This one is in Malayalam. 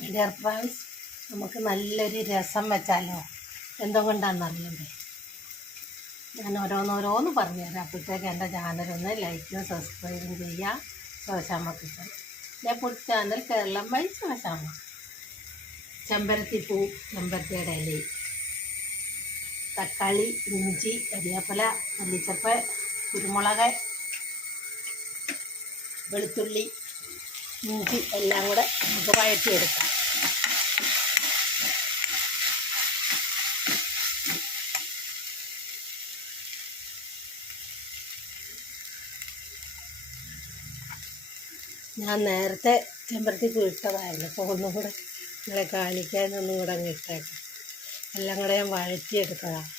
ഡിയർ ഫ്രണ്ട്സ്, നമുക്ക് നല്ലൊരു രസം വെച്ചാലോ? എന്തുകൊണ്ടാണെന്നറിയണ്ടേ? ഞാൻ ഓരോന്നോരോന്ന് പറഞ്ഞുതരാം. അപ്പോഴത്തേക്ക് എൻ്റെ ചാനലൊന്ന് ലൈക്കും സബ്സ്ക്രൈബും ചെയ്യുക. ശോശാമ്മ കിച്ചൺ, ഞാൻ ഫുഡ് ചാനൽ കേരളം വഴി ശോശാമ്മ. ചെമ്പരത്തിപ്പൂ, ചെമ്പരത്തിയുടെ ഇല, തക്കാളി, ഇഞ്ചി, കരിവേപ്പില, മല്ലിച്ചപ്പ്, കുരുമുളക്, വെളുത്തുള്ളി, ഇഞ്ചി എല്ലാം കൂടെ നമുക്ക് വഴറ്റിയെടുക്കാം. ഞാൻ നേരത്തെ ചെമ്പരത്തിപ്പൂ ഇട്ടതായിരുന്നു, അപ്പോൾ ഒന്നും കൂടെ നിങ്ങളെ കാണിക്കാൻ ഒന്നും കൂടെ അങ്ങ് ഇട്ടേക്കാം. എല്ലാം കൂടെ ഞാൻ വഴറ്റിയെടുത്തതാണ്.